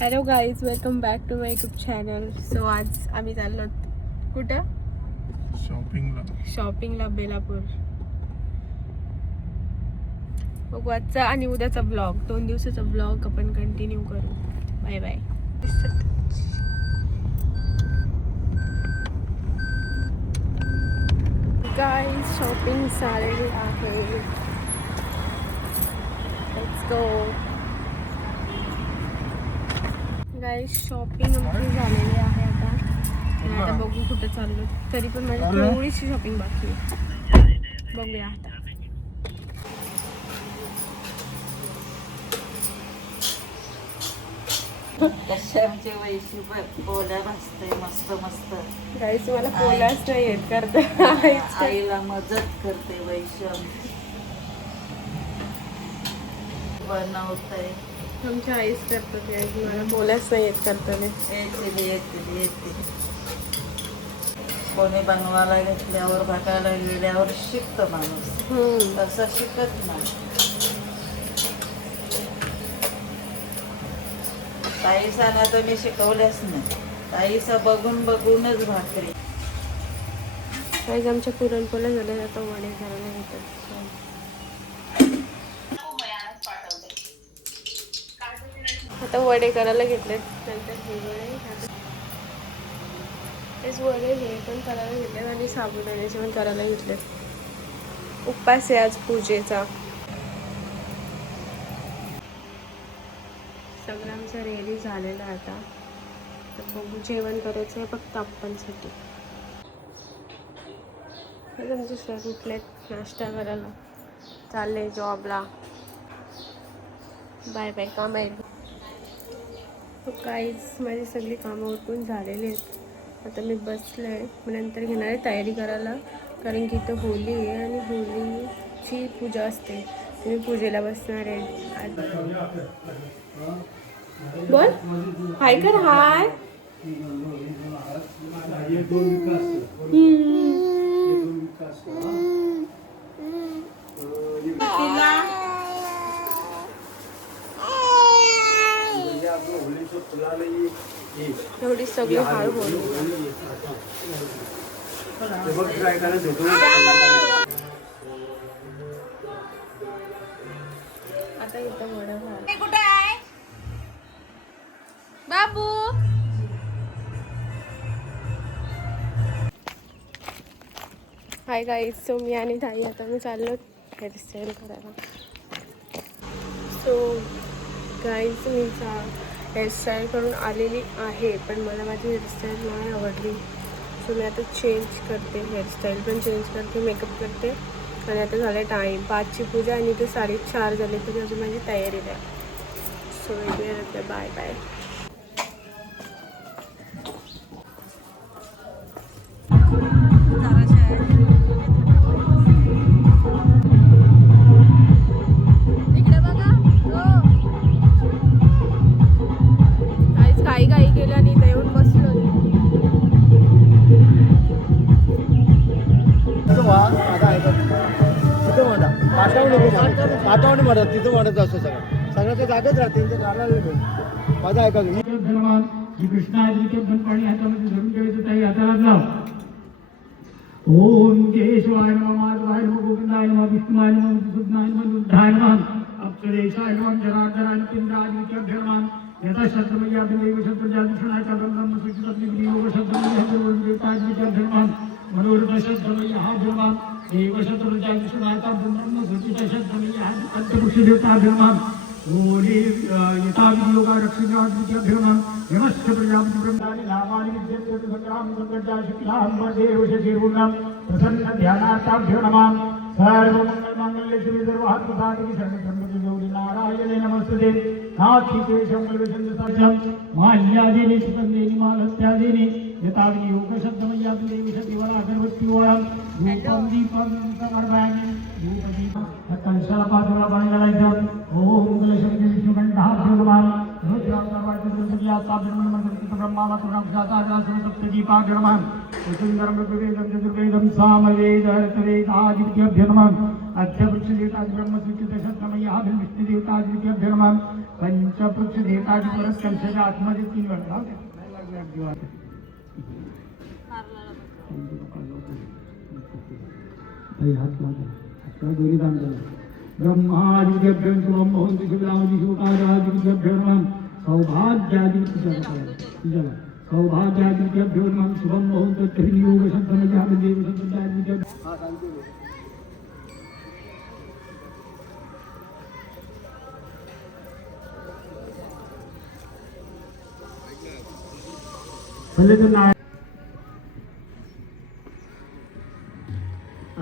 Hello guys, welcome back to my YouTube channel. So आज आम्ही चाललो कुठं शॉपिंगला बेलापूर. बघू आजचा आणि उद्याचा ब्लॉग, 2 दिवसाचा ब्लॉग आपण कंटिन्यू करू. Bye bye. गाईज शॉपिंग झालेली आहे. Let's go. गाईज शॉपिंग आमची झालेली आहे आता. आणि आता बघू कुठं चाललो. तरी पण माझी थोडीशी शॉपिंग बाकी आहे. बघूया आता. कशाचे वैशी पोल्या भाजते मस्त मस्त. गाईज मला पोलाच नाही येत करता. आईला मदत करते वैशम बनवते. आमच्या आईच करतात गाईज, मला पोलाच नाही येत करताना. येते कोणी बनवायला घेतल्यावर बघायला गेल्यावर शिकतो माणूस, तसं शिकत नाही. ताईसाना तर मी शिकवल्याच नाही. ताईचा बघून बघूनच भाकरी. गाईज आमच्या पुरणपोळ्या झाल्या, आता वडे करायला घेतात. आता वडे करायला घेतलेत. नंतर हे वडे तेच वडे हे पण करायला घेतलेत आणि साबुदाण्याचे पण करायला घेतलेत. उपवास आहे आज पूजेचा. सगळं आमचं रेडी झालेलं आहे आता. तर बघू, जेवण करायचं आहे फक्त आपणसाठी. आमचे सर उठलेत नाश्ता करायला, चालले जॉबला. Bye bye. काम आहे काहीच. माझी सगळी कामं उरकून झालेली आहेत. आता मी बसले आहे. मग नंतर घेणार आहे तयारी करायला, कारण की इथं होली आहे आणि होलीची पूजा असते. मी पूजेला बसणार आहे. बोल हाय कर. हाय एवढी सगळी हार होली. आता इथं वडा झाला. कुठे आहे बाबू? Hi guys. सो मी आणि ताई आता मी चाललो हेअरस्टाईल करायला. सो गाईज मी हेअरस्टाईल करून आलेली आहे, पण मला माझी हेअरस्टाईल नाही आवडली. सो मी आता चेंज करते, हेअरस्टाईल पण चेंज करते, मेकअप करते. आणि आता झालं टाईम 5ची पूजा आणि ते 4:30 झाले, तरी अजून माझी तयारी आहे. सो वेगळे बाय बाय. काही काही केलं आणि इथं येऊन बसलो. पाठवणी म्हणत तिथं म्हणत असतो सगळ्याच्या जागेच राहते. माझा ऐका श्री कृष्णाचे पाणी हातामध्ये धरून ठेवायचं. ताई हाताला लाव. ओम केशवाय नमः, माधवाय नमः, गोविंदाय नमः, विष्णुवाय नमः, मधुसूदनाय नमः, रुद्राय नमः, अप्सरेशाय नमः, जनार्दनाय नमः, इंद्रादित्याभ्यो नमः. यथा शत्रमय्या देव शत्रुजा दक्षिणाय का ब्रह्म सूचितत्नि योग शत्रमय्या देवतादित्याभ्यो नमः. मनोरथ शत्रमय्या नमः. देव शत्रुजा दक्षिणाय का ब्रह्म सूचित शत्रमय्या पंचपुरुष देवताभ्यो नमः. ओले यथा योगा रक्षितादित्याभ्यो नमः. नमस्ते प्रजापति ब्रह्माणि नामानि विद्यन्ते भद्रां संकटाय शुक्लां वदेव शशिरूढं प्रसन्न ध्यानार्थाभ्यो नमः. सर्वमंगलमांगल्ये शिवे सर्वार्थसाधिके शरण्ये गौरी नारायणे नमस्ते. नास्ति शंकरविषन्दसाचं माल्यादेने सुगन्धेनि मालत्यादेने यथा योगशब्दमय्या देवी सतिवळा अगरबत्तीवळं धूपं दीपं समर्पयामि. धूपदीपं कलशाला पादुला पाणी घालायचं. ओम मंगलशक्ती विष्णुकंठाभ्यो नमः. चतुर्वेदं सामवेदर्थवेदादित्याभ्यो नमः. अध्यवृक्षदेवताभ्यो ब्रह्मसूचितशत्रमय्याभिर्विष्णुदेवतादित्याभ्यो नमः. पंचपक्ष देताजी परत कलशाच्या आतमध्ये 3 वेळा लावते. हात लावता दोन्ही दान झाला. ब्रह्मादिभ्यो शुभम भवन्तु शुभकार्यादिभ्यो नमः. सौभाग्यादिभ्यो नमः. सौभाग्यादिभ्यो नमः. शुभम भवन्तु त्रियोग शब्दमयादिदेव शब्दादिभ्यो.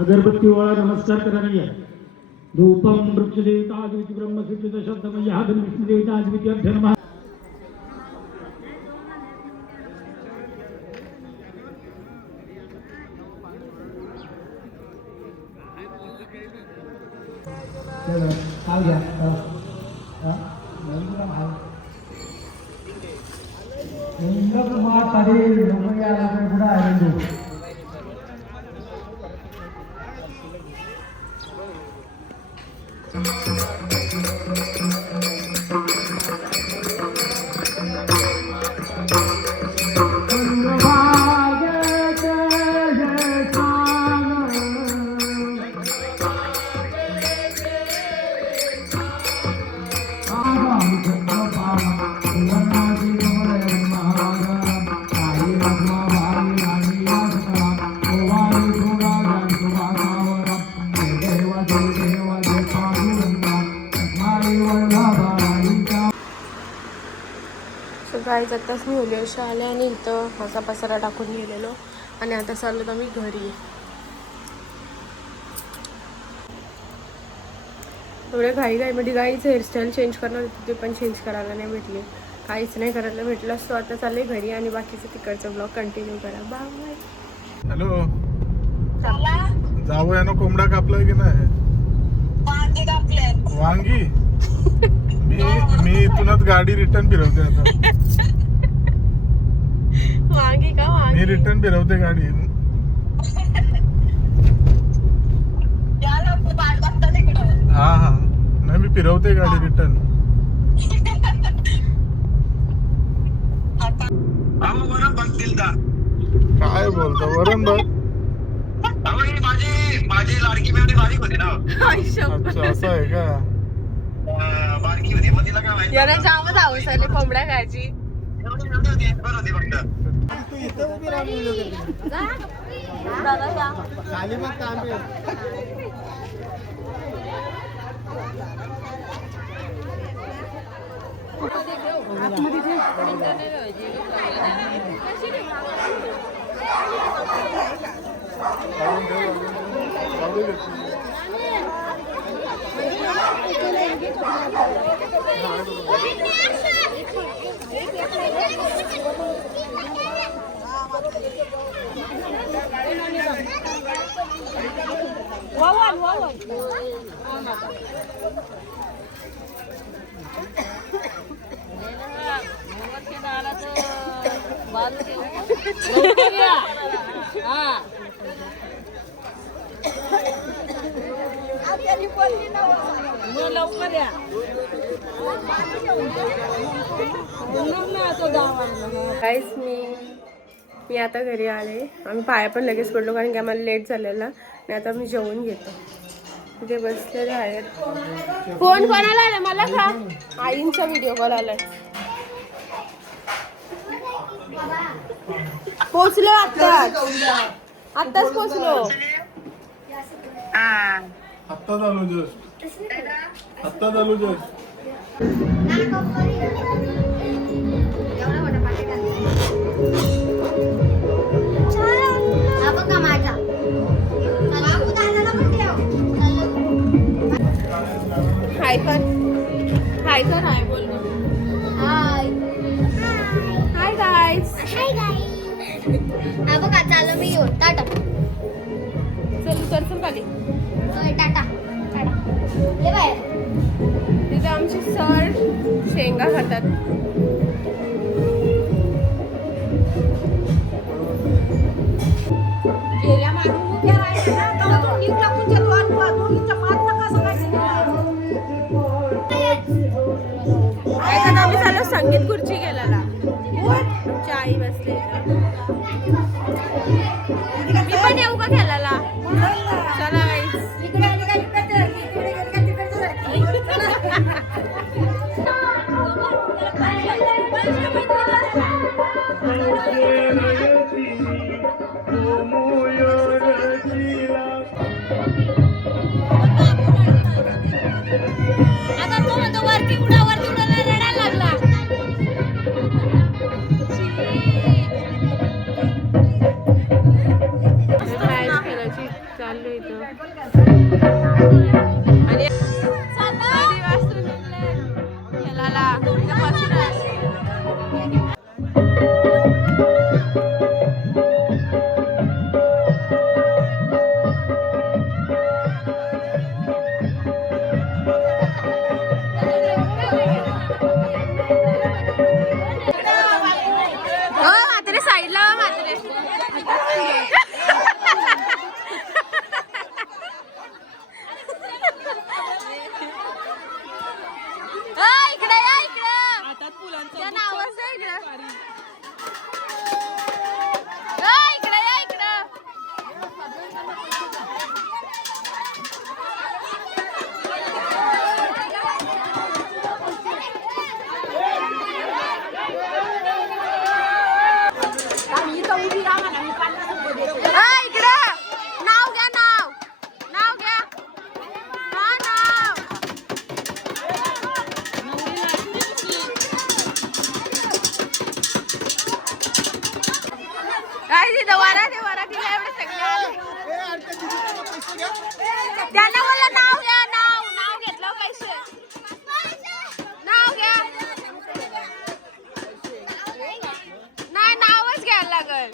अगरबत्ती वाला नमस्कार करा नहीं है. धूपम वृक्ष देवता आदित्य ब्रह्म सिद्ध शब्द यादव विष्णु देवता आदित्य धर्म. आ गया गाईज आत्ताच मी उलेशा आले आणि इथं माझा पसारा टाकून गेलेलो आणि आता चाललो तर मी घरी. एवढ्या घाईमध्ये गाईचं हेअरस्टाईल चेंज करणार होती ते पण चेंज करायला नाही भेटली. काहीच नाही करायला भेटलं. सो आता चालले घरी आणि बाकीचं तिकडचं ब्लॉग कंटिन्यू करा. बाय. हॅलो जावं यानं कोंबडा कापलाय की नाही? वांगी. मी इथूनच गाडी रिटर्न फिरवते आता. वांगी का? मी रिटर्न फिरवते गाडी. हा हा नाही मी फिरवते गाडी रिटर्न. काय बोलतो वरण बघ. माझी लाडकी मेवणी बारीक होती ना. अच्छा असं आहे का? बारकी होती मग तिला काय माहिती. याला जामच आवडत आले कोंबड्या खायची. बरं होती फक्त. गाईस मी आता घरी आले. आम्ही पाया पण लगेच पडलो कारण की आम्हाला लेट झालेला. आणि आता मी जेवून घेतो. तिथे बसलेले आहेत. फोन कोणाला आला? मला का? आईंचा व्हिडिओ कॉल आलाय. पोचलो आत्ताच पोचलो. आत्ता झालो जस्ट. हाय बोल. Hi guys. बघा चालू मी येऊन टाटा. चल खाली. टाटा बाय. तिथे आमचे सर शेंगा खातात. गेल्या मागून उभ्या राहिल्या ना तो नीट लागून जातो आणि दोघींच्या पाच नका सगळ्यांनी साईडला मात्र इकडे या इकडे नावच आहे इकडं इकडे या इकडं इकडं नाव घ्या नाव घ्या हा नाव काय तिथं वरातीला एवढे सगळे आले त्यांना बोललं नाव घ्या नाव घेतलं पैसे नाव घ्या नाही नावच घ्यायला लागल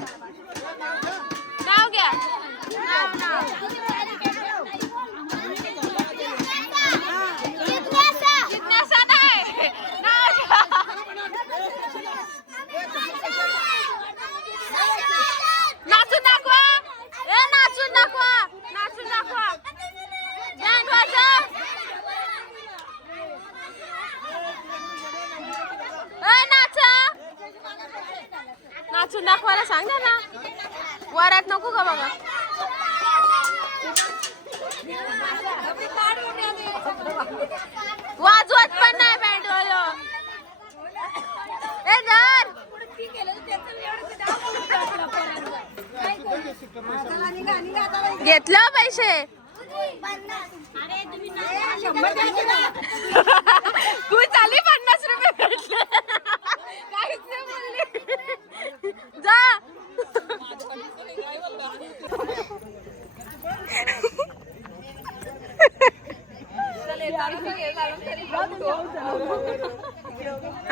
नाव घ्या नाव जिज्ञासा नाही नाव घ्या नाचून दाखवा नाचून दाखवा बँड वाजव नाचा नाचून दाखवायला सांग ना वरात नको का बघा वाजवत पण नाही बँड वालो ए जर घेतलं पैसे कुछ आली 50 रुपये भेटले काहीच नाही बोलले जा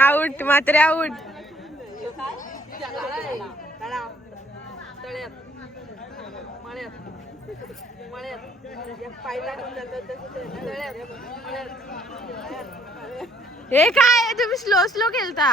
आउट मात्र आउट हे काय तुम्ही स्लो खेळता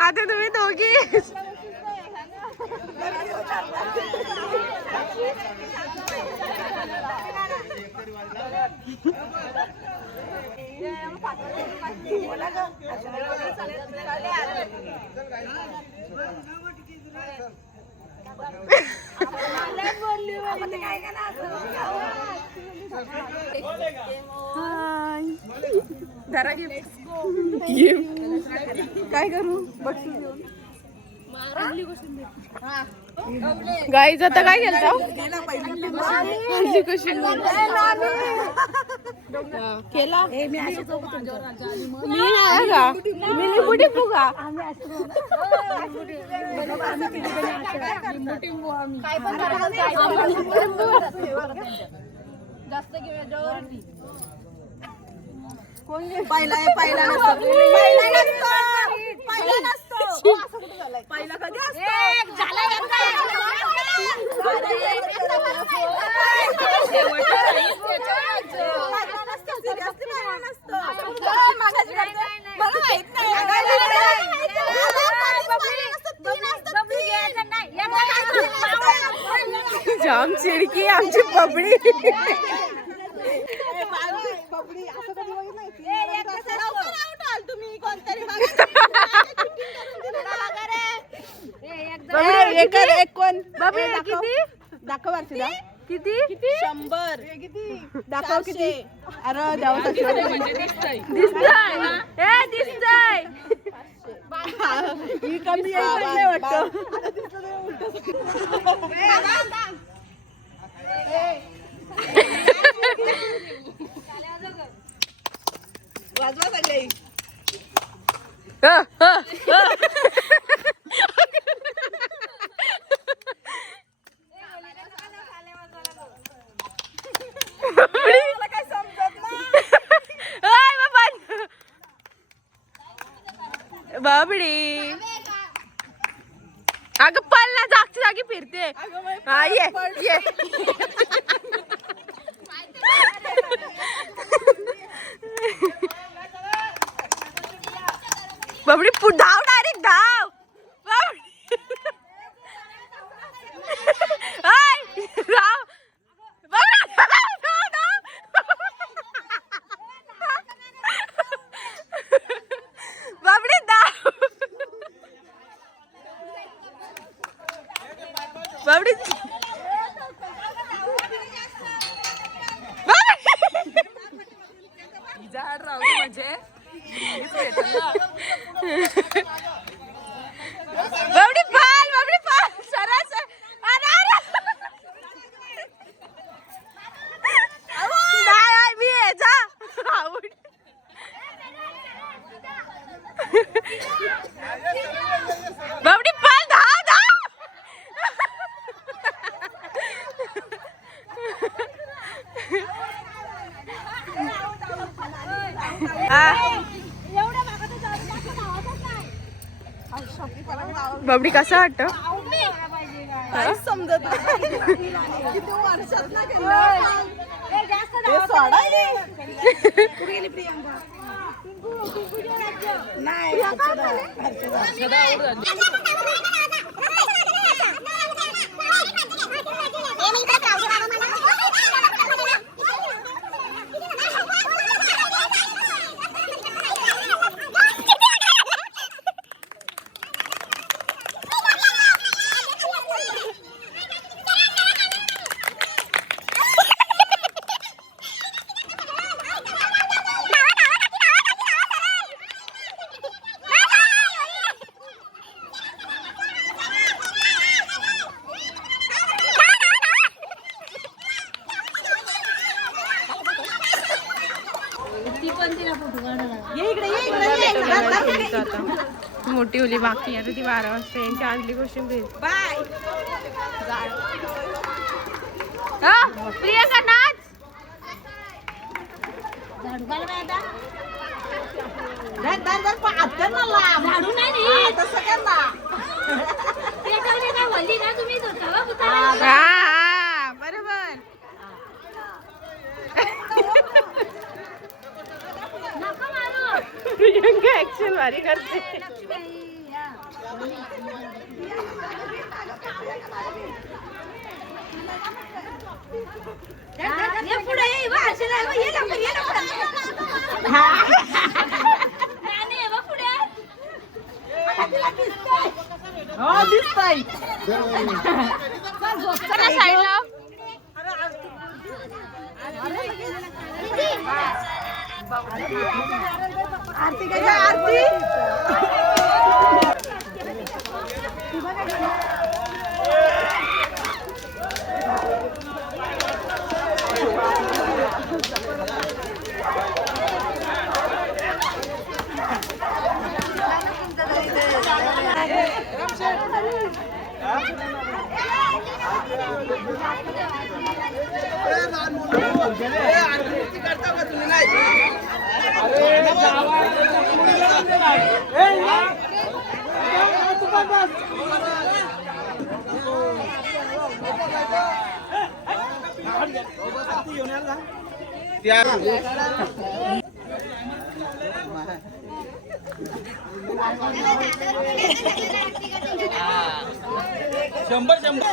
आता तुम्ही दोघी जरा गिफ्ट काय करू बक्षीस घेऊन गाईज आता काय केलं पहिली कशी केला मी नाही का मी लिंबू टिपू का जास्त पहिला कधी जाम चिडकी आमची पबडी दाखव किती 100 दाखव किती अरे दिसतंय कमी नाही वाटतं. वाजवा सगळे. बाबडी अगं पल ना जागची जागी फिरते. हा ये ये बाबडी धाव डायरेक्ट धाव. बाबडी धाव. बाबडी झाड राहू म्हणजे बाबडी पाल सरस. नाही मी आहे जा. बाबडी पाल धाव धाव. बाबडी कसं वाटतं? समजत किती वर्षात नाही. मोठी ओली बाकी आता ती 12 वाजता यांची आणली कोशिंबीर. बाय प्रियंका नाच. झाडू नाही तसं कर ना. काय बोलली ना तुम्ही बरोबर. प्रियंका ऍक्शन भारी करते. पुढे दिसतंय. साईडला आरती काय आरती. शंभर शंभर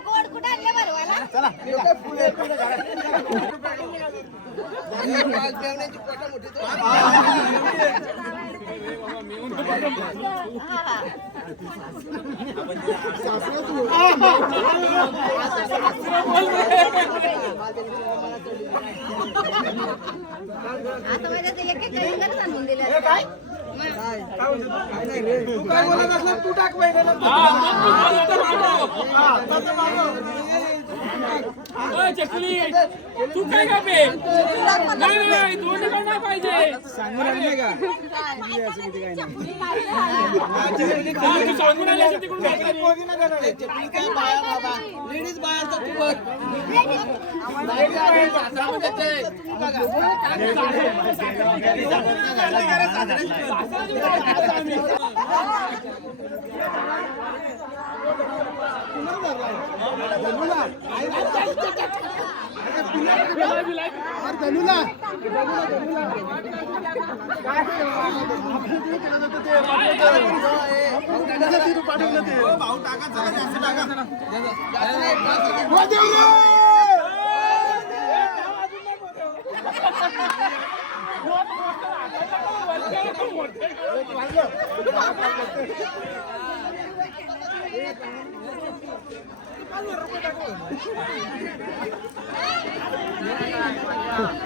गोड कुठं आणले बरं आता माझ्या ते एक एक आणून दिलं काय तू काय बोलत असला तू टाक पाहिजे तू काय का पे नाही दोन नाही पाहिजे सांगून आणले का तू सांगून आले तिकडून लेडीज बाहेर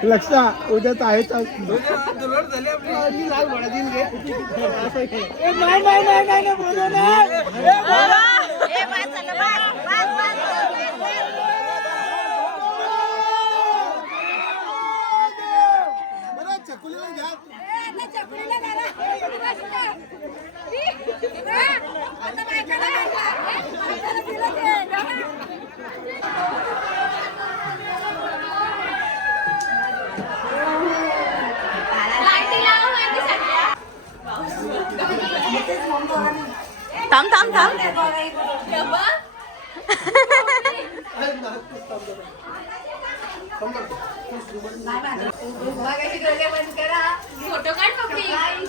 लक्ष उद्याच आहेच थांब थांब थांब फोटो काढ पकडी Radha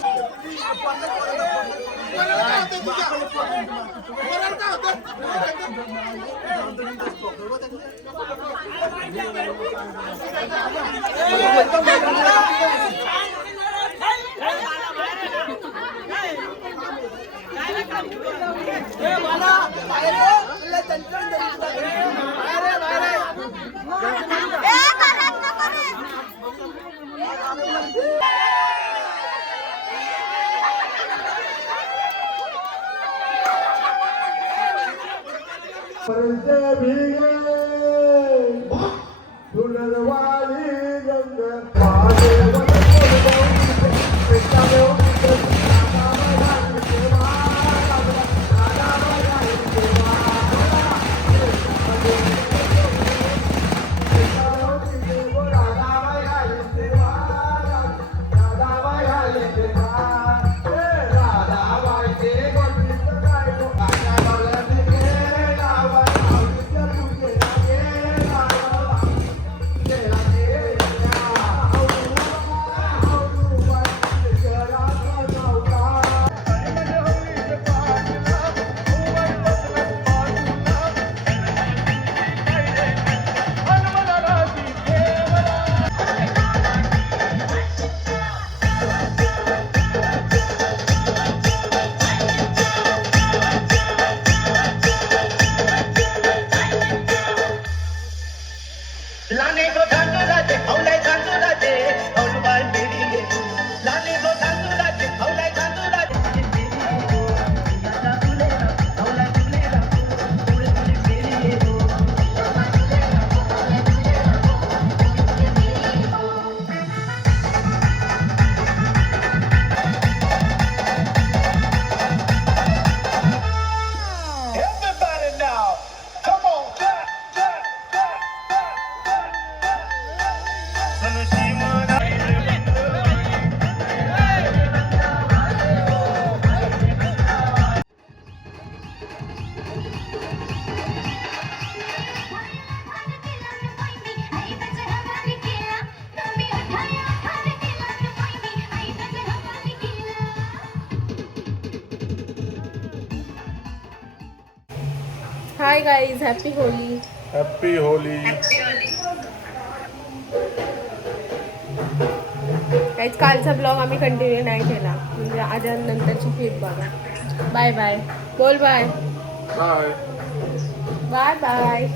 bye guys, happy Holi. Happy Holi. काहीच कालचा ब्लॉग आम्ही कंटिन्यू नाही केला, म्हणजे आज नंतरची क्लिप बघा. बाय बाय बोल. Bye bye. Bye bye.